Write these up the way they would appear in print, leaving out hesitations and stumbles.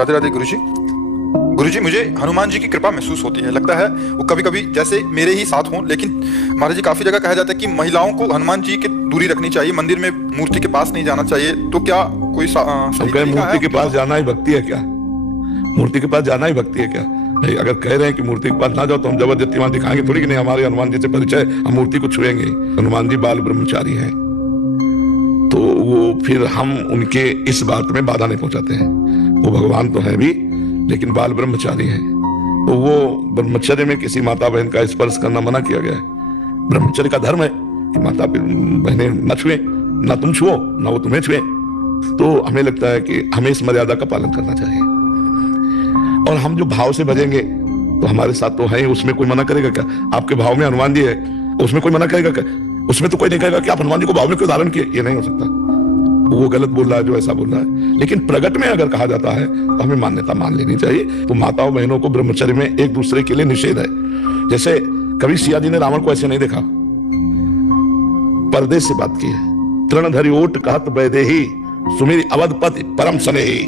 राधे राधे गुरुजी। गुरुजी, मुझे हनुमान जी की कृपा महसूस होती है। लगता है वो कभी कभी जैसे मेरे ही साथ हों। लेकिन महाराज जी, काफी जगह कहा जाता है कि महिलाओं को हनुमान जी की दूरी रखनी चाहिए, मंदिर में मूर्ति के पास नहीं जाना चाहिए। तो क्या कोई हम सही कहें तरीका मूर्ति है? के पास जाना ही भक्ति है क्या? मूर्ति के पास जाना ही भक्ति है क्या? नहीं, अगर कह रहे हैं कि मूर्ति के पास ना जाओ तो हम जबरदस्ती वहां दिखाएंगे थोड़ी कि नहीं हमारे हनुमान जी से परिचय, हम मूर्ति को छुएंगे। हनुमान जी बाल ब्रह्मचारी हैं, तो वो फिर हम उनके इस बात में बाधा नहीं पहुंचाते हैं। वो भगवान तो है भी, लेकिन बाल ब्रह्मचारी हैं। तो वो ब्रह्मचर्य में किसी माता बहन का स्पर्श करना मना किया गया है। ब्रह्मचर्य का धर्म है कि माता बहनें न छुए, ना तुम छुओ ना वो तुम्हें छुए। तो हमें लगता है कि हमें इस मर्यादा का पालन करना चाहिए। और हम जो भाव से भजेंगे तो हमारे साथ तो है, उसमें कोई मना करेगा क्या? आपके भाव में हनुमान जी है, उसमें कोई मना करेगा क्या? उसमें तो कोई नहीं कहेगा कि आप हनुमान जी को भाव में क्यों धारण किए। ये नहीं हो सकता। वो गलत बोल रहा है जो ऐसा बोल रहा है। लेकिन प्रगट में अगर कहा जाता है तो हमें मान्यता मान लेनी चाहिए। तो माताओं बहनों को ब्रह्मचर्य में एक दूसरे के लिए निषेध है। जैसे कभी सिया जी ने रावण को ऐसे नहीं देखा, पर्दे से बात की है। तृणधरि ओट कहत वैदेही सुमेरी अवधपति परम स्नेही,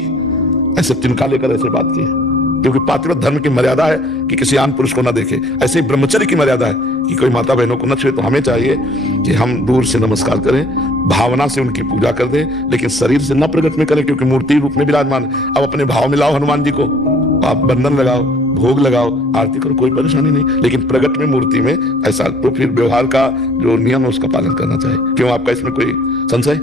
ऐसे तिनका लेकर ऐसे बात की है। क्योंकि पातिव्रत धर्म की मर्यादा है कि किसी आन पुरुष को ना देखे, ऐसे ही ब्रह्मचर्य की मर्यादा है कि कोई माता बहनों को न छुए। तो हमें चाहिए कि हम दूर से नमस्कार करें, भावना से उनकी पूजा कर दें, लेकिन शरीर से न प्रकट में करें, क्योंकि मूर्ति रूप में विराजमान है। अब अपने भाव में लाओ हनुमान जी को, आप बंधन लगाओ, भोग लगाओ, आरती करो, कोई परेशानी नहीं। लेकिन प्रगट में मूर्ति में ऐसा, तो फिर व्यवहार का जो नियम है उसका पालन करना चाहिए। क्यों, आपका इसमें कोई संशय?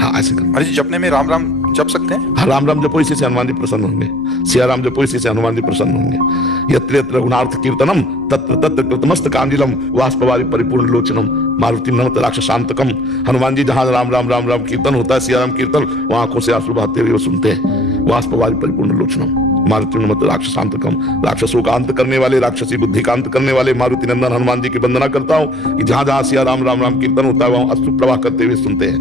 हाँ, ऐसे करो। महाराज जी, जपने में राम राम जप सकते हैं? हाँ, राम राम जपो, इसी से हनुमान जी प्रसन्न होंगे। सिया राम जपो, इसी से हनुमान जी प्रसन्न होंगे। यत्र यत्र रघुनाथ कीर्तनम तत्र तत्र कृतमस्तकांजलिम वाष्पवारि परिपूर्ण लोचनम मारुति नमत राक्षसांतकम। हनुमान जी जहां राम राम राम राम कीर्तन होता है, सिया राम कीर्तन, वहां आंखों से आंसू बहाते हुए सुनते हैं। वाष्पवारि परिपूर्ण लोचनम मारुति नमत राक्षसांतकम। राक्षसों का अंत करने वाले, राक्षसी बुद्धि का अंत करने वाले मारुति नंदन हनुमान जी की वंदना करता हूँ कि जहां जहां सिया राम राम राम कीर्तन होता है वहां अश्रु प्रवाह करते हुए सुनते हैं।